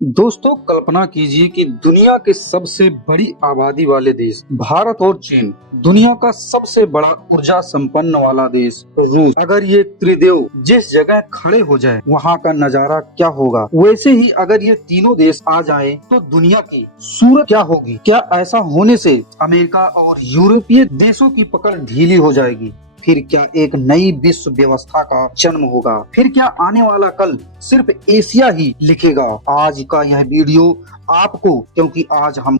दोस्तों, कल्पना कीजिए कि दुनिया के सबसे बड़ी आबादी वाले देश भारत और चीन, दुनिया का सबसे बड़ा ऊर्जा संपन्न वाला देश रूस, अगर ये त्रिदेव जिस जगह खड़े हो जाए वहाँ का नजारा क्या होगा। वैसे ही अगर ये तीनों देश आ जाए तो दुनिया की सूरत क्या होगी। क्या ऐसा होने से अमेरिका और यूरोपीय देशों की पकड़ ढीली हो जाएगी। फिर क्या एक नई विश्व व्यवस्था का जन्म होगा। फिर क्या आने वाला कल सिर्फ एशिया ही लिखेगा। आज का यह वीडियो आपको क्योंकि आज हम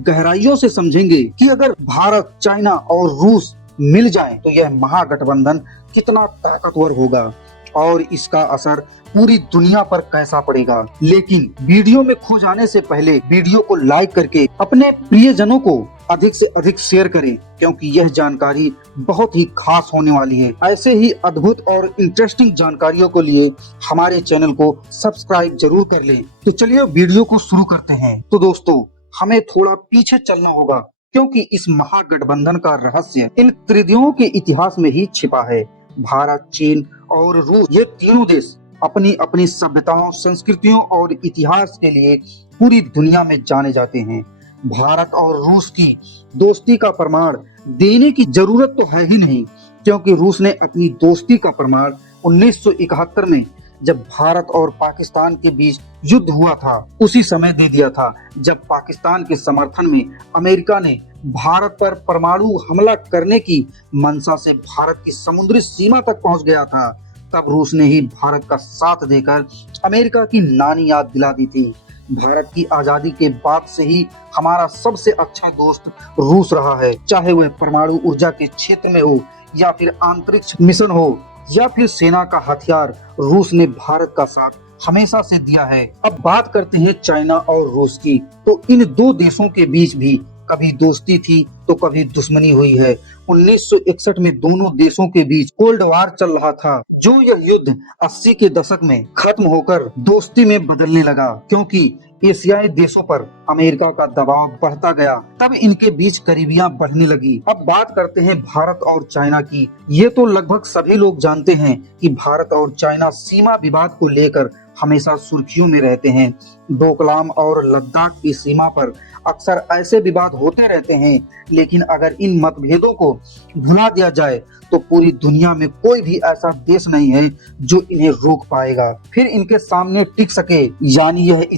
गहराइयों से समझेंगे कि अगर भारत, चाइना और रूस मिल जाएं तो यह महागठबंधन कितना ताकतवर होगा और इसका असर पूरी दुनिया पर कैसा पड़ेगा। लेकिन वीडियो में खो जाने से पहले वीडियो को लाइक करके अपने प्रियजनों को अधिक से अधिक शेयर करें, क्योंकि यह जानकारी बहुत ही खास होने वाली है। ऐसे ही अद्भुत और इंटरेस्टिंग जानकारियों के लिए हमारे चैनल को सब्सक्राइब जरूर कर लें। तो चलिए वीडियो को शुरू करते हैं। तो दोस्तों, हमें थोड़ा पीछे चलना होगा, क्योंकि इस महागठबंधन का रहस्य इन त्रिदेवों के इतिहास में ही छिपा है। भारत, चीन और रूस, ये तीनों देश अपनी अपनी सभ्यताओं, संस्कृतियों और इतिहास के लिए पूरी दुनिया में जाने जाते हैं। भारत और रूस की दोस्ती का प्रमाण देने की जरूरत तो है ही नहीं, क्योंकि रूस ने अपनी दोस्ती का प्रमाण 1971 में जब भारत और पाकिस्तान के बीच युद्ध हुआ था उसी समय दे दिया था, जब पाकिस्तान के समर्थन में अमेरिका ने भारत पर परमाणु हमला करने की मंशा से भारत की समुद्री सीमा तक पहुंच गया था। तब रूस ने ही भारत का साथ देकर अमेरिका की नानी याद दिला दी थी। भारत की आजादी के बाद से ही हमारा सबसे अच्छा दोस्त रूस रहा है, चाहे वह परमाणु ऊर्जा के क्षेत्र में हो या फिर अंतरिक्ष मिशन हो या फिर सेना का हथियार। रूस ने भारत का साथ हमेशा से दिया है। अब बात करते हैं चाइना और रूस की। तो इन दो देशों के बीच भी कभी दोस्ती थी तो कभी दुश्मनी हुई है। 1961 में दोनों देशों के बीच कोल्ड वार चल रहा था, जो यह युद्ध 80 के दशक में खत्म होकर दोस्ती में बदलने लगा, क्योंकि एशियाई देशों पर अमेरिका का दबाव बढ़ता गया। तब इनके बीच करीबियां बढ़ने लगी। अब बात करते हैं भारत और चाइना की। ये तो लगभग सभी लोग जानते हैं कि भारत और चाइना सीमा विवाद को लेकर हमेशा सुर्खियों में रहते हैं। डोकलाम और लद्दाख की सीमा पर अक्सर ऐसे विवाद होते रहते हैं, लेकिन अगर इन मतभेदों को भुला दिया जाए तो पूरी दुनिया में कोई भी ऐसा देश नहीं है जो इन्हें रोक पाएगा, फिर इनके सामने टिक सके। यानी यह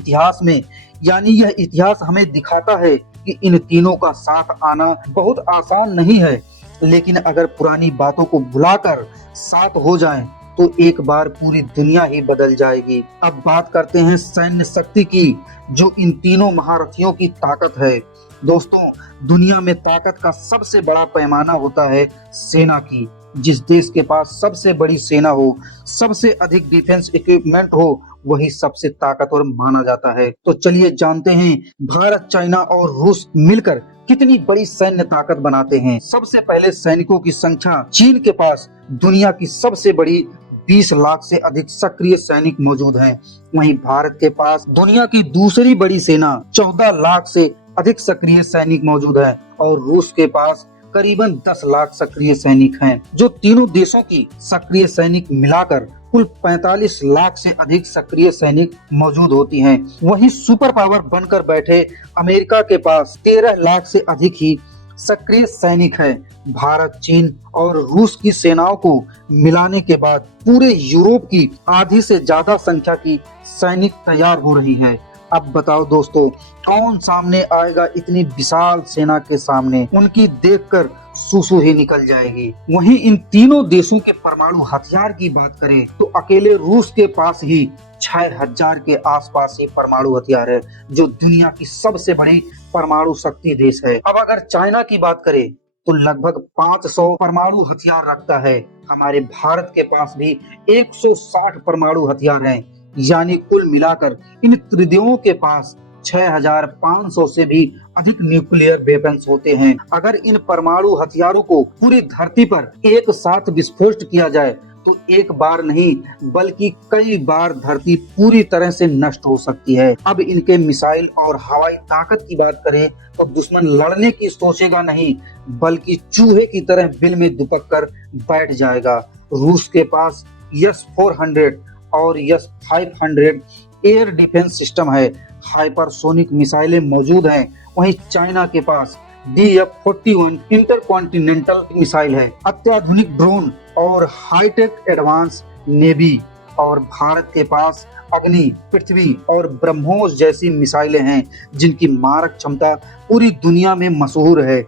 इतिहास हमें दिखाता है कि इन तीनों का साथ आना बहुत आसान नहीं है, लेकिन अगर पुरानी बातों को भुलाकर साथ हो जाएं तो एक बार पूरी दुनिया ही बदल जाएगी। अब बात करते हैं सैन्य शक्ति की, जो इन तीनों महारथियों की ताकत है। दोस्तों, दुनिया में ताकत का सबसे बड़ा पैमाना होता है सेना की। जिस देश के पास सबसे बड़ी सेना हो, सबसे अधिक डिफेंस इक्विपमेंट हो, वही सबसे ताकतवर माना जाता है। तो चलिए जानते हैं भारत, चाइना और रूस मिलकर कितनी बड़ी सैन्य ताकत बनाते हैं। सबसे पहले सैनिकों की संख्या। चीन के पास दुनिया की सबसे बड़ी 20 लाख से अधिक सक्रिय सैनिक मौजूद हैं। वहीं भारत के पास दुनिया की दूसरी बड़ी सेना 14 लाख से अधिक सक्रिय सैनिक मौजूद है और रूस के पास करीबन 10 लाख सक्रिय सैनिक हैं। जो तीनों देशों की सक्रिय सैनिक मिलाकर कुल 45 लाख से अधिक सक्रिय सैनिक मौजूद होती हैं। वहीं सुपर पावर बनकर बैठे अमेरिका के पास 13 लाख से अधिक ही सक्रिय सैनिक है। भारत, चीन और रूस की सेनाओं को मिलाने के बाद पूरे यूरोप की आधी से ज्यादा संख्या की सैनिक तैयार हो रही है। अब बताओ दोस्तों, कौन सामने आएगा इतनी विशाल सेना के सामने। उनकी देखकर सुसु ही निकल जाएगी। वहीं इन तीनों देशों के परमाणु हथियार की बात करें तो अकेले रूस के पास ही 6000 के आसपास ही परमाणु हथियार है, जो दुनिया की सबसे बड़ी परमाणु शक्ति देश है। अब अगर चाइना की बात करें तो लगभग 500 परमाणु हथियार रखता है। हमारे भारत के पास भी 160 परमाणु हथियार हैं। यानी कुल मिलाकर इन त्रिदेवों के पास 6500 से भी अधिक न्यूक्लियर वेपन्स होते हैं। अगर इन परमाणु हथियारों को पूरी धरती पर एक साथ विस्फोट किया जाए तो एक बार नहीं बल्कि कई बार धरती पूरी तरह से नष्ट हो सकती है। अब इनके मिसाइल और हवाई ताकत की बात करें तो दुश्मन लड़ने की सोचेगा नहीं, बल्कि चूहे की तरह बिल में दुपक कर बैठ जाएगा। रूस के पास S-400 और S-500 एयर डिफेंस सिस्टम है, हाइपरसोनिक मिसाइलें मौजूद हैं। वहीं चाइना के पास DF-41 इंटरकॉन्टिनेंटल मिसाइल है, अत्याधुनिक ड्रोन और हाईटेक एडवांस नेवी। और भारत के पास अग्नि, पृथ्वी और ब्रह्मोस जैसी मिसाइलें हैं जिनकी मारक क्षमता पूरी दुनिया में मशहूर है।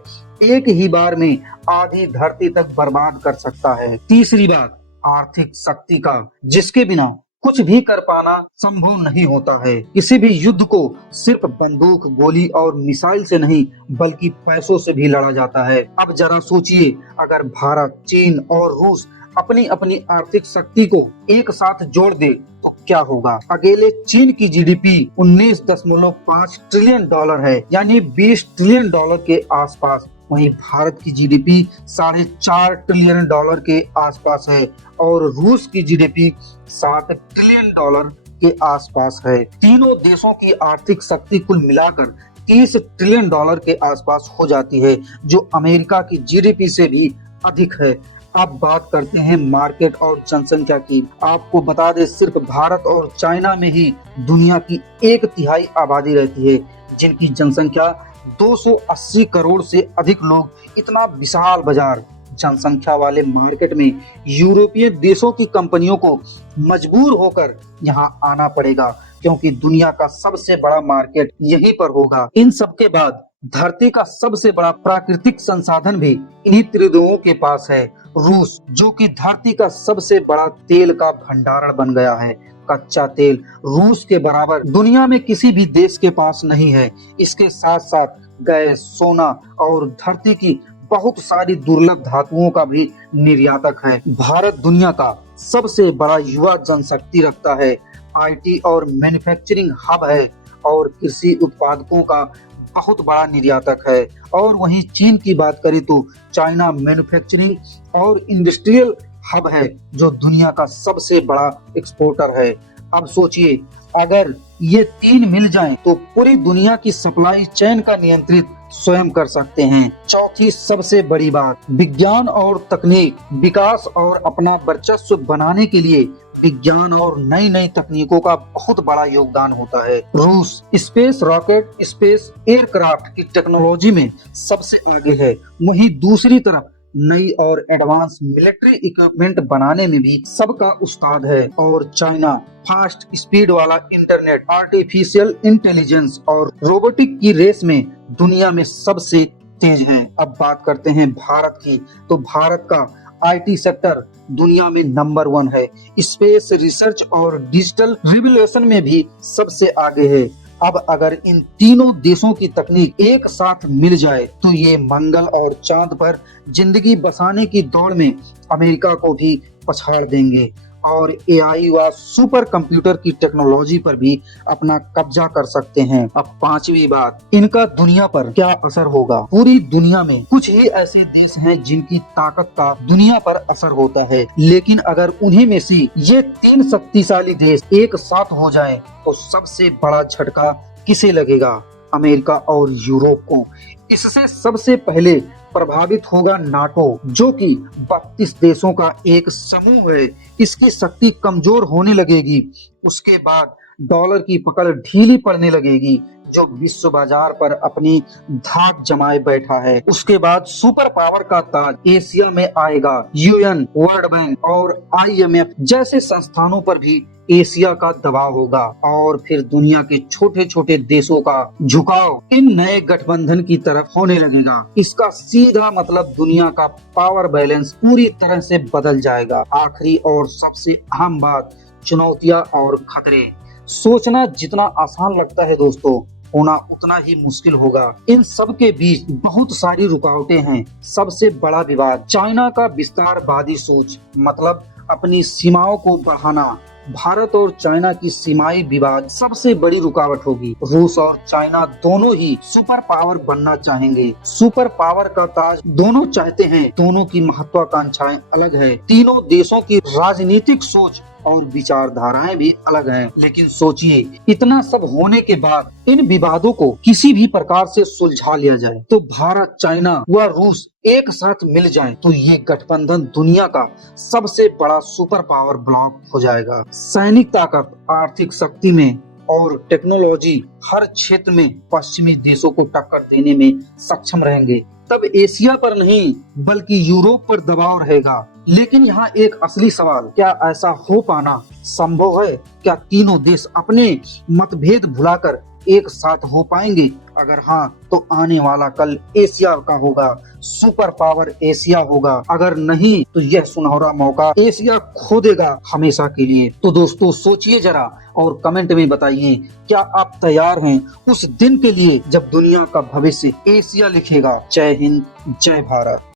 एक ही बार में आधी धरती तक बर्बाद कर सकता है। तीसरी बात, आर्थिक शक्ति का, जिसके बिना कुछ भी कर पाना संभव नहीं होता है। किसी भी युद्ध को सिर्फ बंदूक, गोली और मिसाइल से नहीं बल्कि पैसों से भी लड़ा जाता है। अब जरा सोचिए, अगर भारत, चीन और रूस अपनी अपनी आर्थिक शक्ति को एक साथ जोड़ दे तो क्या होगा। अकेले चीन की GDP 19.5 ट्रिलियन डॉलर है, यानी 20 ट्रिलियन डॉलर के आसपास। वहीं भारत की GDP 4.5 ट्रिलियन डॉलर के आसपास है और रूस की GDP 7 ट्रिलियन डॉलर के आसपास है। तीनों देशों की आर्थिक शक्ति कुल मिलाकर 30 ट्रिलियन डॉलर के आसपास हो जाती है, जो अमेरिका की GDP से भी अधिक है। अब बात करते हैं मार्केट और जनसंख्या की। आपको बता दें, सिर्फ भारत और चाइना में ही दुनिया की 1/3 आबादी रहती है, जिनकी जनसंख्या 280 करोड़ से अधिक लोग। इतना विशाल बाजार जनसंख्या वाले मार्केट में यूरोपीय देशों की कंपनियों को मजबूर होकर यहाँ आना पड़ेगा, क्योंकि दुनिया का सबसे बड़ा मार्केट यहीं पर होगा। इन सब के बाद धरती का सबसे बड़ा प्राकृतिक संसाधन भी इन्हीं त्रिदेवों के पास है। रूस, जो कि धरती का सबसे बड़ा तेल का भंडारण बन गया है। कच्चा तेल रूस के बराबर दुनिया में किसी भी देश के पास नहीं है। इसके साथ साथ गैस, सोना और धरती की बहुत सारी दुर्लभ धातुओं का भी निर्यातक है। भारत दुनिया का सबसे बड़ा युवा जनशक्ति रखता है, IT और मैन्युफैक्चरिंग हब है और कृषि उत्पादकों का बहुत बड़ा निर्यातक है। और वहीं चीन की बात करें तो चाइना मैन्युफैक्चरिंग और इंडस्ट्रियल हब है, जो दुनिया का सबसे बड़ा एक्सपोर्टर है। अब सोचिए, अगर ये तीन मिल जाएं तो पूरी दुनिया की सप्लाई चेन का नियंत्रित स्वयं कर सकते हैं। चौथी सबसे बड़ी बात, विज्ञान और तकनीक विकास और अपना वर्चस्व बनाने के लिए विज्ञान और नई नई तकनीकों का बहुत बड़ा योगदान होता है। रूस स्पेस रॉकेट, स्पेस एयरक्राफ्ट की टेक्नोलॉजी में सबसे आगे है। वहीं दूसरी तरफ नई और एडवांस मिलिट्री इक्विपमेंट बनाने में भी सबका उस्ताद है। और चाइना फास्ट स्पीड वाला इंटरनेट, आर्टिफिशियल इंटेलिजेंस और रोबोटिक की रेस में दुनिया में सबसे तेज है। अब बात करते हैं भारत की, तो भारत का IT सेक्टर दुनिया में नंबर 1 है। स्पेस रिसर्च और डिजिटल रिवोल्यूशन में भी सबसे आगे है। अब अगर इन तीनों देशों की तकनीक एक साथ मिल जाए तो ये मंगल और चांद पर जिंदगी बसाने की दौड़ में अमेरिका को भी पछाड़ देंगे और AI व सुपर कंप्यूटर की टेक्नोलॉजी पर भी अपना कब्जा कर सकते हैं। अब पांचवी बात, इनका दुनिया पर क्या असर होगा। पूरी दुनिया में कुछ ही ऐसे देश हैं जिनकी ताकत का दुनिया पर असर होता है, लेकिन अगर उन्हीं में से ये 3 शक्तिशाली देश एक साथ हो जाएं तो सबसे बड़ा झटका किसे लगेगा? अमेरिका और यूरोप को। इससे सबसे पहले प्रभावित होगा नाटो, जो कि 32 देशों का एक समूह है। इसकी शक्ति कमजोर होने लगेगी। उसके बाद डॉलर की पकड़ ढीली पड़ने लगेगी, जो विश्व बाजार पर अपनी धाक जमाए बैठा है। उसके बाद सुपर पावर का ताज एशिया में आएगा। UN, वर्ल्ड बैंक और IMF जैसे संस्थानों पर भी एशिया का दबाव होगा और फिर दुनिया के छोटे छोटे देशों का झुकाव इन नए गठबंधन की तरफ होने लगेगा। इसका सीधा मतलब दुनिया का पावर बैलेंस पूरी तरह से बदल जाएगा। आखिरी और सबसे अहम बात, चुनौतियां और खतरे। सोचना जितना आसान लगता है दोस्तों, होना उतना ही मुश्किल होगा। इन सब के बीच बहुत सारी रुकावटें हैं। सबसे बड़ा विवाद, चाइना का विस्तारवादी सोच, मतलब अपनी सीमाओं को बढ़ाना। भारत और चाइना की सीमाई विवाद सबसे बड़ी रुकावट होगी। रूस और चाइना दोनों ही सुपर पावर बनना चाहेंगे। सुपर पावर का ताज दोनों चाहते हैं। दोनों की महत्वाकांक्षाएं अलग है। तीनों देशों की राजनीतिक सोच और विचारधाराएं भी अलग हैं। लेकिन सोचिए, इतना सब होने के बाद इन विवादों को किसी भी प्रकार से सुलझा लिया जाए तो भारत, चाइना व रूस एक साथ मिल जाएं तो ये गठबंधन दुनिया का सबसे बड़ा सुपर पावर ब्लॉक हो जाएगा। सैनिक ताकत, आर्थिक शक्ति में और टेक्नोलॉजी हर क्षेत्र में पश्चिमी देशों को टक्कर देने में सक्षम रहेंगे। तब एशिया पर नहीं बल्कि यूरोप पर दबाव रहेगा। लेकिन यहाँ एक असली सवाल, क्या ऐसा हो पाना संभव है? क्या तीनों देश अपने मतभेद भुलाकर एक साथ हो पाएंगे? अगर हाँ, तो आने वाला कल एशिया का होगा, सुपर पावर एशिया होगा। अगर नहीं, तो यह सुनहरा मौका एशिया खो देगा हमेशा के लिए। तो दोस्तों, सोचिए जरा और कमेंट में बताइए, क्या आप तैयार हैं उस दिन के लिए जब दुनिया का भविष्य एशिया लिखेगा? जय हिंद, जय भारत।